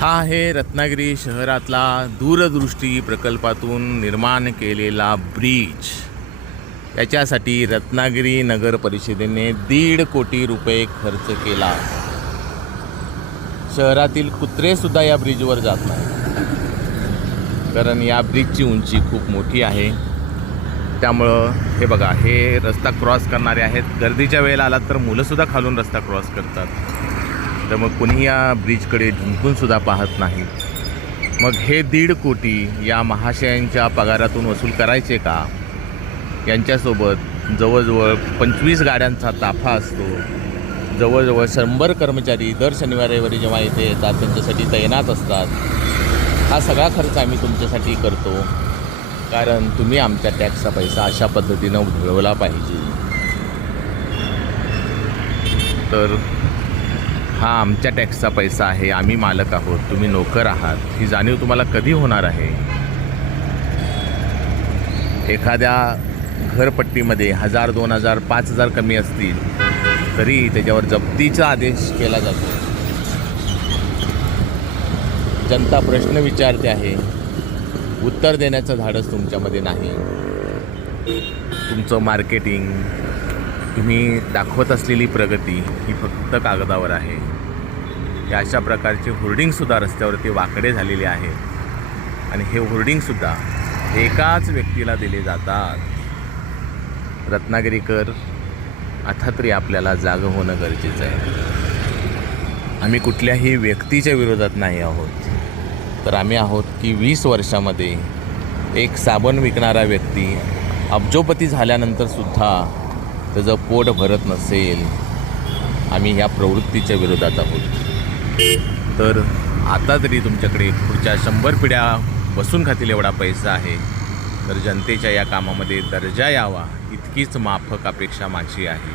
हा आहे रत्नागिरी शहरातला दूरदृष्टी प्रकल्पातून निर्माण केलेला ब्रिज। याच्यासाठी रत्नागिरी नगर परिषदेने 1.5 कोटी रुपये खर्च केला। शहरातील कुत्रेसुद्धा या ब्रिजवर जात नाही, कारण या ब्रिजची उंची खूप मोठी आहे। त्यामुळं हे बघा, हे रस्ता क्रॉस करणारे आहेत। गर्दीच्या वेळेला आलात तर मुलंसुद्धा खालून रस्ता क्रॉस करतात, तर मग कुणीही या ब्रिजकडे झुंकूनसुद्धा पाहत नाही। मग हे 1.5 कोटी या महाशयांच्या पगारातून वसूल करायचे का? यांच्यासोबत जवळजवळ 25 गाड्यांचा ताफा असतो। जवळजवळ 100 कर्मचारी दर शनिवार रविवारी जेव्हा इथे येतात त्यांच्यासाठी तैनात असतात। हा सगळा खर्च आम्ही तुमच्यासाठी करतो, कारण तुम्ही आमच्या टॅक्सचा पैसा अशा पद्धतीनं उधळवला पाहिजे। तर हा आमच्या टॅक्सचा पैसा आहे, आम्ही मालक आहोत, तुम्ही नोकर आहात, ही जाणीव तुम्हाला कधी होणार आहे? एखाद्या घरपट्टीमध्ये 1000, 2000, 5000 कमी असतील तरी त्याच्यावर जप्तीचा आदेश केला जातो। जनता प्रश्न विचारते आहे, उत्तर देण्याचं धाडस तुमच्यामध्ये नाही। तुमचं मार्केटिंग, तुम्ही दाखवत असलेली प्रगती ही फक्त कागदावर आहे। या अशा प्रकारचे होर्डिंगसुद्धा रस्त्यावरती वाकडे झालेले आहेत, आणि हे होर्डिंगसुद्धा एकाच व्यक्तीला दिले जातात। रत्नागिरीकर, आता तरी आपल्याला जागं होणं गरजेचं आहे। आम्ही कुठल्याही व्यक्तीच्या विरोधात नाही आहोत, तर आम्ही आहोत की 20 वर्षामध्ये एक साबण विकणारा व्यक्ती अब्जोपती झाल्यानंतरसुद्धा त्याचं पोट भरत नसेल, आम्ही ह्या प्रवृत्तीच्या विरोधात आहोत। तर आता तरी तुमच्याकडे पुढच्या 100 पिढ्या बसून खातील एवढा पैसा आहे, तर जनतेच्या या कामामध्ये दर्जा यावा इतकीच माफक अपेक्षा माझी आहे।